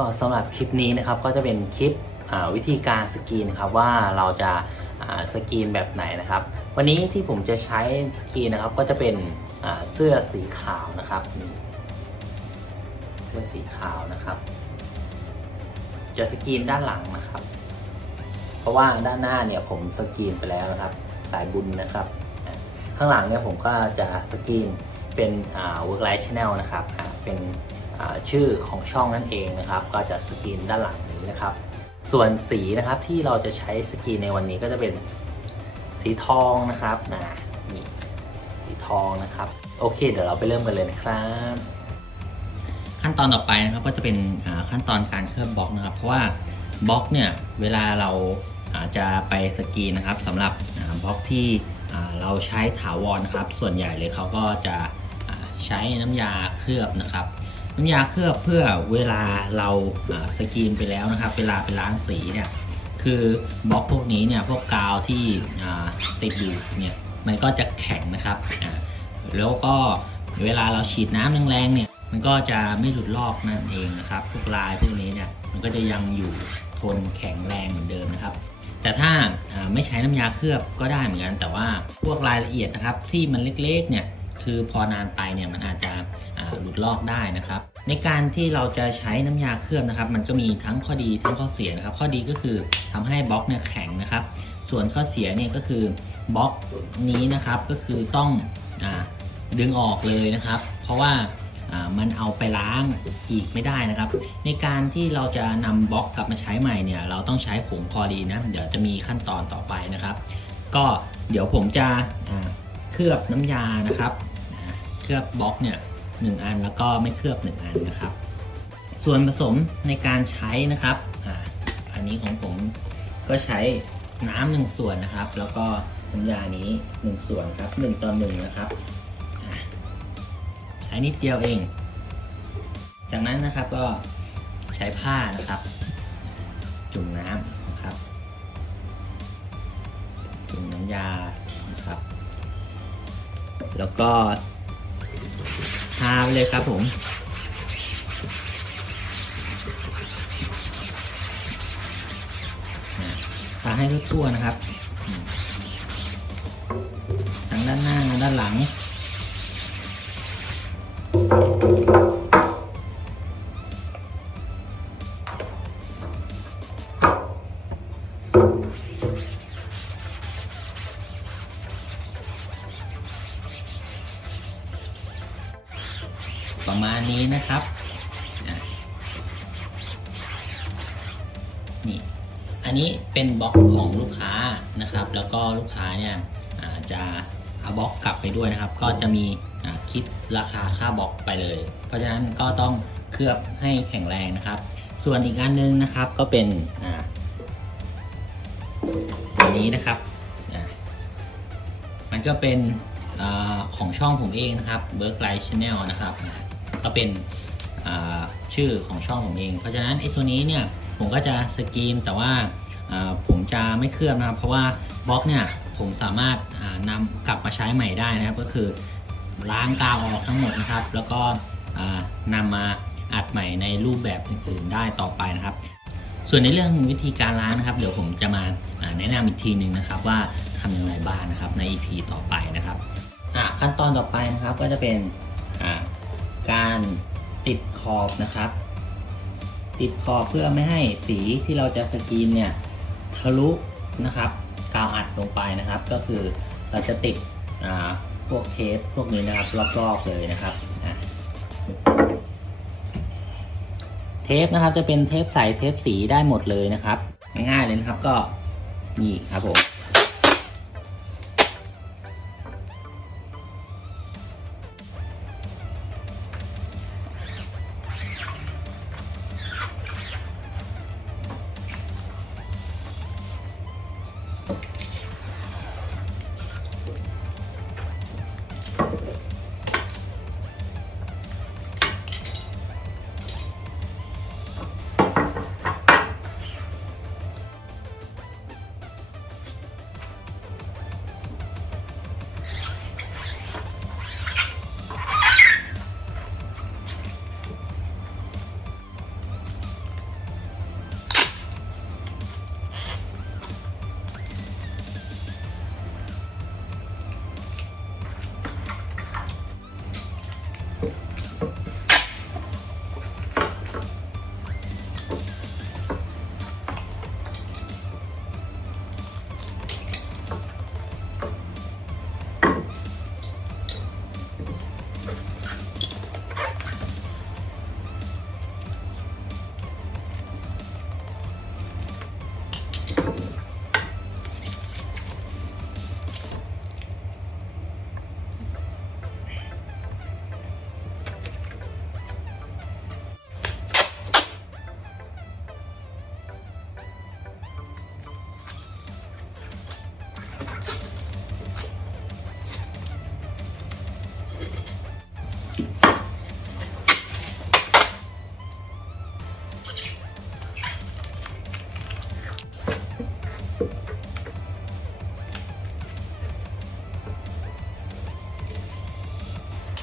ก็สำหรับคลิปนี้นะครับก็จะเป็นคลิปวิธีการสกรีนนะครับว่าเราจะาสกรีนแบบไหนนะครับ วันนี้ที่ผมจะใช้สกรีนนะครับก็จะเป็นเสื้อสีขาวนะครับเสื้อสีขาวนะครับ จะสกรีนด้านหลังนะครับ เพราะว่าด้านหน้าเนี่ยผมสกรีนไปแล้วนะครับ สายบุญนะครับ ข้างหลังเนี่ยผมก็จะสกรีนเป็น work life channel นะครับเป็น ชื่อของช่องนั่นเองนะครับ ก็จะสกรีนด้านหลังนี้นะครับ ส่วนสีนะครับที่เราจะใช้สกรีนในวันนี้ก็จะเป็นสีทองนะครับนะนี่สีทองนะครับ โอเค เดี๋ยวเราไปเริ่มกันเลยนะครับ ขั้นตอนต่อไปนะครับก็จะเป็นขั้นตอนการเคลือบบล็อกนะครับ เพราะว่าบล็อกเนี่ยเวลาเราอาจจะไปสกรีนนะครับสำหรับบล็อกที่เราใช้ถาวรนะครับ ส่วนใหญ่เลยเขาก็จะใช้น้ำยาเคลือบนะครับ น้ำยาเคลือบเพื่อเวลาเราสกรีนไปแล้วนะครับ เวลาไปล้างสีเนี่ยคือบล็อกพวกนี้เนี่ยพวกกาวที่ติดอยู่เนี่ยมันก็จะแข็งนะครับ แล้วก็เวลาเราฉีดน้ำแรงๆเนี่ยมันก็จะไม่หลุดลอกนั่นเองนะครับพวกลายพวกนี้เนี่ยมันก็จะยังอยู่ทนแข็งแรงเหมือนเดิมนะครับ แต่ถ้าไม่ใช้น้ำยาเคลือบก็ได้เหมือนกัน แต่ว่าพวกรายละเอียดนะครับที่มันเล็กๆเนี่ยคือพอนานไปเนี่ยมันอาจจะหลุดลอกได้นะครับ ในการที่เราจะใช้น้ำยาเคลือบนะครับ มันก็มีทั้งข้อดีทั้งข้อเสียนะครับ ข้อดีก็คือทำให้บล็อกเนี่ยแข็งนะครับ ส่วนข้อเสียเนี่ยก็คือบล็อกนี้นะครับก็คือต้องอดึงออกเลยนะครับ เพราะว่ามันเอาไปล้างอีกไม่ได้นะครับ ในการที่เราจะนำบล็อกกลับมาใช้ใหม่เนี่ยเราต้องใช้ผงพอดีนะ เดี๋ยวจะมีขั้นตอนต่อไปนะครับ ก็เดี๋ยวผมจะเคลือบน้ำยานะครับ เคลือบบล็อกเนี่ย หนึ่งอันแล้วก็ไม่เคลือบหนึ่งอันนะครับ ส่วนผสมในการใช้นะครับอ่าอันนี้ของผมก็ใช้น้ำหนึ่งส่วนนะครับ แล้วก็น้ำยานี้หนึ่งส่วนครับหนึ่งต่อหนึ่งนะครับใช้นิดเดียวเอง จากนั้นนะครับก็ใช้ผ้านะครับ จุ่มน้ำนะครับ จุ่มน้ำยานะครับ แล้วก็ ทาไปเลยครับผม ทาให้ทั่วๆนะครับ ทั้งด้านหน้าด้านหลัง นี่อันนี้เป็นบล็อกของลูกค้านะครับ แล้วก็ลูกค้าเนี่ยจะเอาบล็อกกลับไปด้วยนะครับ ก็จะมีคิดราคาค่าบล็อกไปเลย เพราะฉะนั้นก็ต้องเคลือบให้แข็งแรงนะครับ ส่วนอีกอันนึงนะครับก็เป็นอ่าตัวนี้นะครับมันก็เป็นอของช่องผมเองนะครับ Work Life Channel นะครับ ก็เป็น ชื่อของช่องผมเอง เพราะฉะนั้นไอ้ตัวนี้เนี่ยผมก็จะสกรีนแต่ว่าผมจะไม่เคลือบนะครับ เพราะว่าบล็อกเนี่ยผมสามารถอ่านำกลับมาใช้ใหม่ได้นะครับ ก็คือล้างกาวออกทั้งหมดนะครับ แล้วก็อ่านำมาอัดใหม่ในรูปแบบอื่นๆได้ต่อไปนะครับ ส่วนในเรื่องวิธีการล้างนะครับ เดี๋ยวผมจะมาแนะนำอีกทีหนึ่งนะครับ ว่าทำอย่างไรบ้างนะครับใน EP ต่อไปนะครับขั้นตอนต่อไปนะครับก็จะเป็นการ ขอบนะครับ ติดขอบเพื่อไม่ให้สีที่เราจะสกรีนเนี่ยทะลุนะครับกาวอัดลงไปนะครับ ก็คือเราจะติดพวกเทปพวกนี้นะครับรอบๆเลยนะครับเทปนะครับจะเป็นเทปใสเทปสีได้หมดเลยนะครับ ง่ายๆเลยนะครับก็นี่ครับผม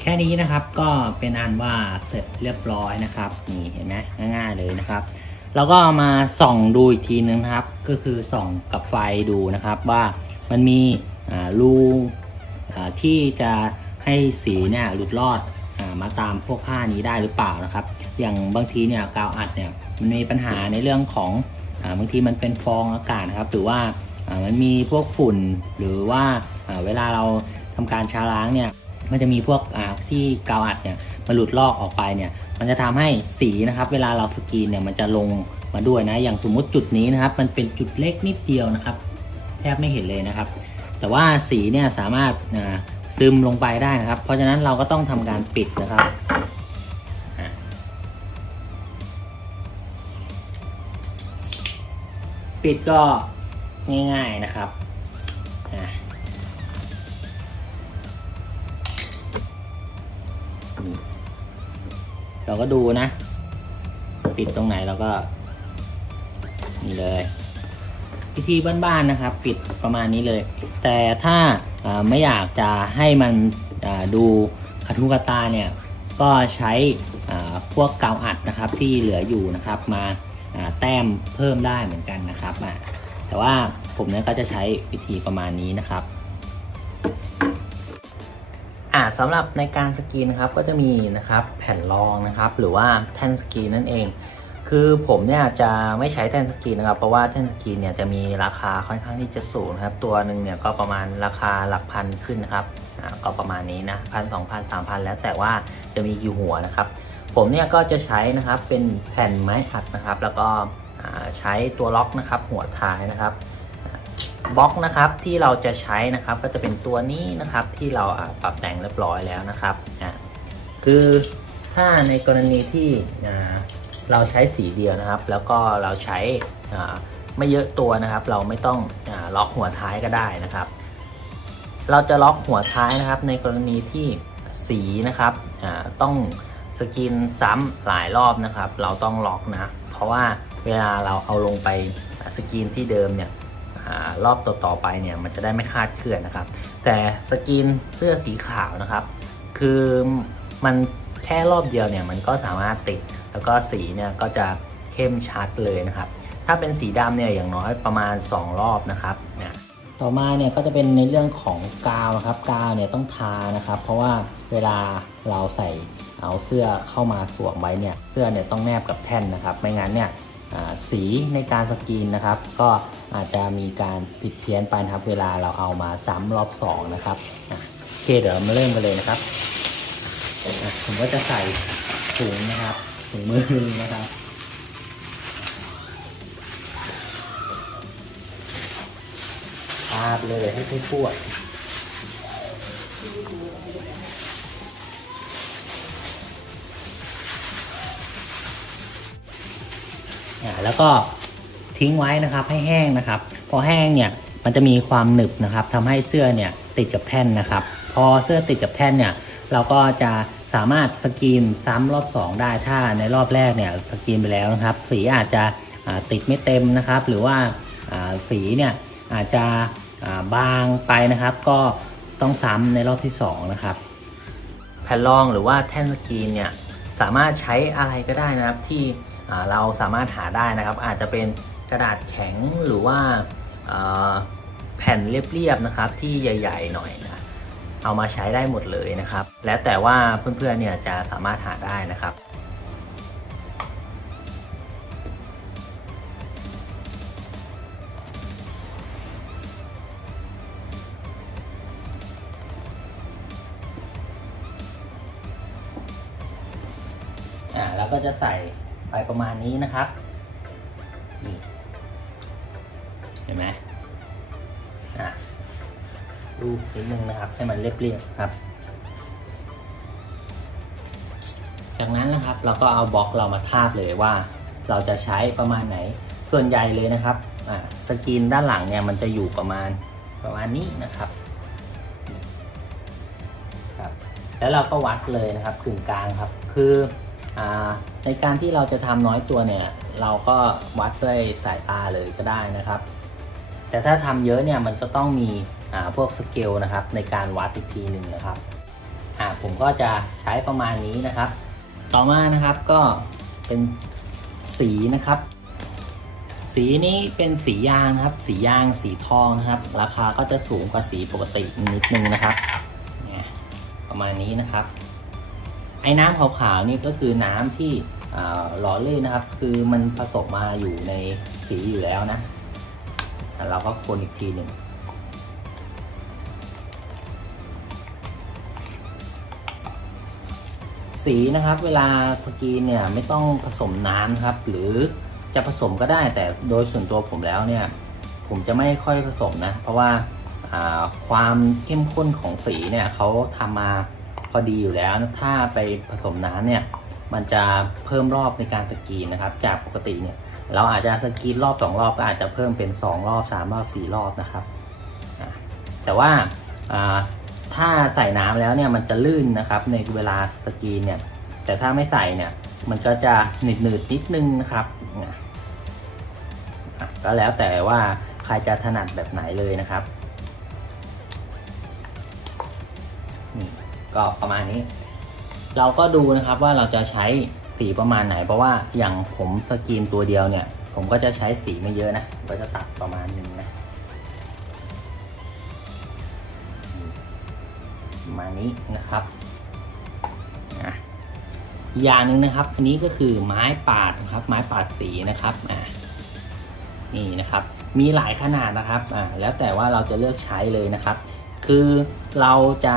แค่นี้นะครับก็เป็นอันว่าเสร็จเรียบร้อยนะครับนี่เห็นไหมง่ายๆเลยนะครับ แล้วก็มาส่องดูอีกทีนึงนะครับ ก็คือส่องกับไฟดูนะครับว่ามันมีรูที่จะให้สีเนี่ยหลุดรอดอมาตามพวกผ้านี้ได้หรือเปล่านะครับ อย่างบางทีเนี่ยกาวอัดเนี่ยมันมีปัญหาในเรื่องของอบางทีมันเป็นฟองอากาศนะครับ หรือว่ามันมีพวกฝุ่นหรือว่าอ่าเวลาเราทำการชาล้างเนี่ย มันจะมีพวกที่กาวอัดเนี่ยมันหลุดลอกออกไปเนี่ย มันจะทำให้สีนะครับ เวลาเราสกรีนเนี่ยมันจะลงมาด้วยนะ อย่างสมมุติจุดนี้นะครับ มันเป็นจุดเล็กนิดเดียวนะครับ แทบไม่เห็นเลยนะครับ แต่ว่าสีเนี่ยสามารถซึมลงไปได้นะครับ เพราะฉะนั้นเราก็ต้องทำการปิดนะครับปิดก็ง่ายๆนะครับ เราก็ดูนะ ปิดตรงไหนเราก็ นี่เลยวิธีบ้านๆนะครับ ปิดประมาณนี้เลย แต่ถ้าาไม่อยากจะให้มันดูกระทุกระตาเนี่ยก็ใช้พวกกาวอัดนะครับที่เหลืออยู่นะครับมาาแต้มเพิ่มได้เหมือนกันนะครับแต่ว่าผมเนี่ยก็จะใช้วิธีประมาณนี้นะครับ อ่าสำหรับในการสกรีนนะครับก็จะมีนะครับแผ่นรองนะครับหรือว่าแท่นสกรีนนั่นเอง คือผมเนี่ยจะไม่ใช้แท่นสกรีนนะครับเพราะว่าแท่นสกรีนเนี่ยจะมีราคาค่อนข้างที่จะสูงครับตัวหนึ่งเนี่ยก็ประมาณราคาหลักพันขึ้นนะครับอ่าก็ประมาณนี้นะพันสองพันสามพันแล้วแต่ว่าจะมีกี่หัวนะครับ ผมเนี่ยก็จะใช้นะครับเป็นแผ่นไม้อัดนะครับ แล้วก็อ่าใช้ตัวล็อกนะครับหัวท้ายนะครับ บล็อกนะครับที่เราจะใช้นะครับก็จะเป็นตัวนี้นะครับที่เราปรับแต่งเรียบร้อยแล้วนะครับคือถ้าในกรณีที่เราใช้สีเดียวนะครับ แล้วก็เราใช้ไม่เยอะตัวนะครับ เราไม่ต้องล็อกหัวท้ายก็ได้นะครับ เราจะล็อกหัวท้ายนะครับในกรณีที่สีนะครับต้องสกรีนซ้ำหลายรอบนะครับ เราต้องล็อกนะ เพราะว่าเวลาเราเอาลงไปสกรีนที่เดิมเนี่ย รอบต่อๆไปเนี่ยมันจะได้ไม่คาดเคลื่อนนะครับ แต่สกินเสื้อสีขาวนะครับ คือมันแค่รอบเดียวเนี่ยมันก็สามารถติดแล้วก็สีเนี่ยก็จะเข้มชัดเลยนะครับ ถ้าเป็นสีดำเนี่ยอย่างน้อยประมาณ 2 รอบนะครับเนี่ยต่อมาเนี่ยก็จะเป็นในเรื่องของกาวนะครับกาวเนี่ยต้องทานะครับ เพราะว่าเวลาเราใส่เอาเสื้อเข้ามาสวมไว้เนี่ยเสื้อเนี่ยต้องแนบกับแท่นนะครับ ไม่งั้นเนี่ย สีในการสกรีนนะครับ ก็อาจจะมีการผิดเพี้ยนไปนะครับ เวลาเราเอามาซ้ำรอบสองนะครับโอเคเดี๋ยวมาเริ่มกันเลยนะครับผมก็จะใส่ถุงนะครับถุงมือนะครับทาไปเลยให้ทั่วๆ แล้วก็ทิ้งไว้นะครับให้แห้งนะครับ พอแห้งเนี่ยมันจะมีความหนึบนะครับทำให้เสื้อเนี่ยติดกับแท่นนะครับ พอเสื้อติดกับแท่นเนี่ยเราก็จะสามารถสกรีนซ้ำรอบ 2 ได้ถ้าในรอบแรกเนี่ยสกรีนไปแล้วนะครับ สีอาจจะติดไม่เต็มนะครับ หรือว่าสีเนี่ยอาจจะบางไปนะครับ ก็ต้องซ้ำในรอบที่ 2 นะครับ แผ่นรองหรือว่าแท่นสกรีนเนี่ยสามารถใช้อะไรก็ได้นะครับที่ เราสามารถหาได้นะครับ อาจจะเป็นกระดาษแข็งหรือว่าแผ่นเรียบๆนะครับที่ใหญ่ ๆ หน่อยนะเอามาใช้ได้หมดเลยนะครับ แล้วแต่ว่าเพื่อนๆเนี่ยจะสามารถหาได้นะครับอ่าแล้วก็จะใส่ ไปประมาณนี้นะครับนี่เห็นไหมอะดูนิดนึงนะครับ ให้มันเรียบๆครับ จากนั้นนะครับเราก็เอาบล็อกเรามาทาบเลยว่า เราจะใช้ประมาณไหนส่วนใหญ่เลยนะครับอ่าสกรีนด้านหลังเนี่ยมันจะอยู่ประมาณประมาณนี้นะครับครับ แล้วเราก็วัดเลยนะครับกึ่งกลางครับ คืออา ในการที่เราจะทำน้อยตัวเนี่ย เราก็วัดด้วยสายตาเลยก็ได้นะครับ แต่ถ้าทำเยอะเนี่ยมันก็ต้องมีอ่าพวกสเกลนะครับ ในการวัดอีกทีหนึ่งนะครับอ่าผมก็จะใช้ประมาณนี้นะครับ ต่อมานะครับก็เป็นสีนะครับ สีนี้เป็นสียางนะครับ สียางสีทองนะครับ ราคาก็จะสูงกว่าสีปกตินิดนึงนะครับเนี่ยประมาณนี้นะครับ ไอ้น้ำขาวๆนี่ก็คือน้ำที่หล่อลื่นนะครับ คือมันผสมมาอยู่ในสีอยู่แล้วนะเราก็คนอีกทีหนึ่งสีนะครับเวลาสกรีนเนี่ยไม่ต้องผสมน้ำนครับ หรือจะผสมก็ได้แต่โดยส่วนตัวผมแล้วเนี่ย ผมจะไม่ค่อยผสมนะ เพราะว่าอ่าความเข้มข้นของสีเนี่ยเขาทำมา พอดีอยู่แล้ว ถ้าไปผสมน้ำเนี่ยมันจะเพิ่มรอบในการสกรีนนะครับ จากปกติเนี่ยเราอาจจะสกรีนรอบ 2 รอบก็อาจจะเพิ่มเป็น 2 รอบ 3 รอบ 4 รอบนะครับ แต่ว่าถ้าใส่น้ำแล้วเนี่ยมันจะลื่นนะครับในเวลาสกรีนเนี่ยแต่ถ้าไม่ใส่เนี่ยมันก็จะหนืดหนืดนิดนึงนะครับก็แล้วแต่ว่าใครจะถนัดแบบไหนเลยนะครับ ก็ประมาณนี้ เราก็ดูนะครับว่าเราจะใช้สีประมาณไหน เพราะว่าอย่างผมสกรีนตัวเดียวเนี่ย ผมก็จะใช้สีไม่เยอะนะก็จะตัดประมาณหนึงนะประมาณนี้นะครับอะอย่างหนึ่งนะครับ อันนี้ก็คือไม้ปาดนะครับ ไม้ปาดสีนะครับอะนี่นะครับ มีหลายขนาดนะครับอ่าแล้วแต่ว่าเราจะเลือกใช้เลยนะครับ คือเราจะ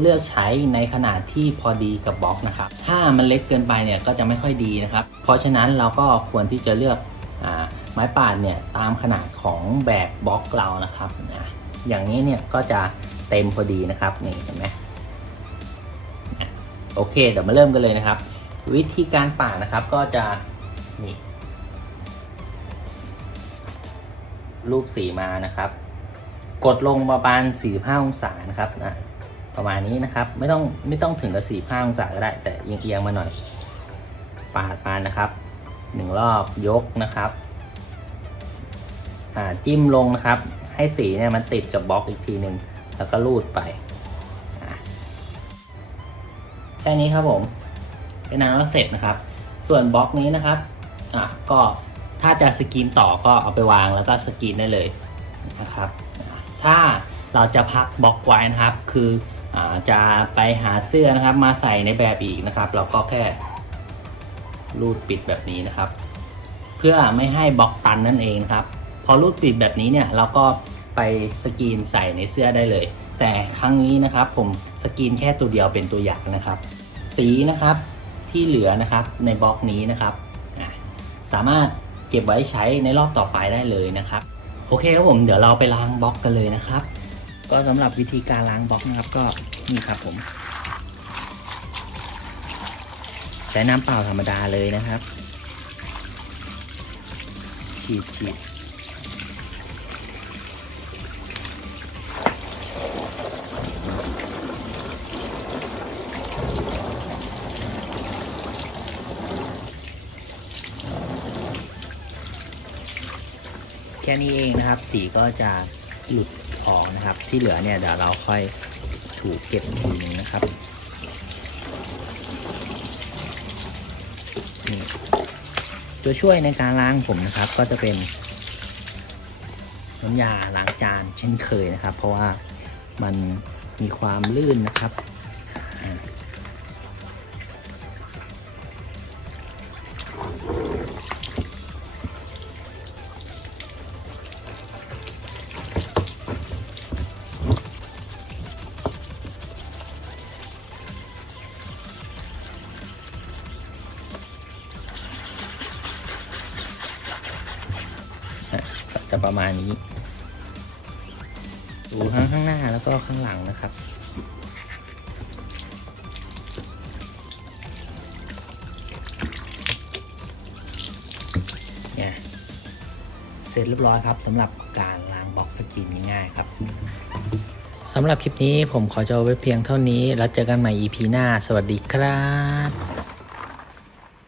เลือกใช้ในขนาดที่พอดีกับบล็อกนะครับ ถ้ามันเล็กเกินไปเนี่ยก็จะไม่ค่อยดีนะครับ เพราะฉะนั้นเราก็ควรที่จะเลือกอไม้ปาดเนี่ยตามขนาดของแบบบล็อกเรานะครับอะอย่างนี้เนี่ยก็จะเต็มพอดีนะครับนี่เห็นไหมโอเคเดี๋ยวมาเริ่มกันเลยนะครับ วิธีการปาดนะครับก็จะนี่รูปสีมานะครับ กดลงประมาณ45องศานะครับนะประมาณนี้นะครับ ไม่ต้องไม่ต้องถึงกับ45องศาก็ได้ แต่เอียงๆมาหน่อย ปาดมานะครับหนึ่งรอบยกนะครับจิ้มลงนะครับ ให้สีเนี่ยมันติดกับบล็อกอีกทีหนึ่งแล้วก็ลูดไปแค่นี้ครับผม เป็นน้ำเสร็จนะครับ ส่วนบล็อกนี้นะครับอะก็ถ้าจะสกรีนต่อก็เอาไปวางแล้วก็สกรีนได้เลยนะครับ ถ้าเราจะพักบล็อกไว้นะครับ คืออจะไปหาเสื้อนะครับ มาใส่ในแบบอีกนะครับ เราก็แค่รูดปิดแบบนี้นะครับ เพื่อไม่ให้บล็อกตันนั่นเองครับ พอรูดปิดแบบนี้เนี่ยเราก็ไปสกรีนใส่ในเสื้อได้เลย แต่ครั้งนี้นะครับ ผมสกรีนแค่ตัวเดียวเป็นตัวอย่างนะครับ สีนะครับที่เหลือนะครับในบล็อกนี้นะครับ สามารถเก็บไว้ใช้ในรอบต่อไปได้เลยนะครับ โอเคครับผมเดี๋ยวเราไปล้างบล็อกกันเลยนะครับ ก็สำหรับวิธีการล้างบล็อกนะครับก็นี่ครับผม ใช้น้ำเปล่าธรรมดาเลยนะครับ ฉีดฉีด ค่นี้เองนะครับ สีก็จะหลุดออกนะครับ ที่เหลือเนี่ยเดี๋ยวเราค่อยถูเก็บอีกทีนึงนะครับนี่ตัวช่วยในการล้างผมนะครับ ก็จะเป็นน้ำยาล้างจานเช่นเคยนะครับ เพราะว่ามันมีความลื่นนะครับ จะประมาณนี้ ดูทั้งข้างหน้าแล้วก็ข้างหลังนะครับเนี่ยเสร็จเรียบร้อยครับสำหรับการล้างบล็อกสกรีนง่ายๆครับสำหรับคลิปนี้ผมขอจบไว้เพียงเท่านี้ แล้วเจอกันใหม่ EP หน้า สวัสดีครับ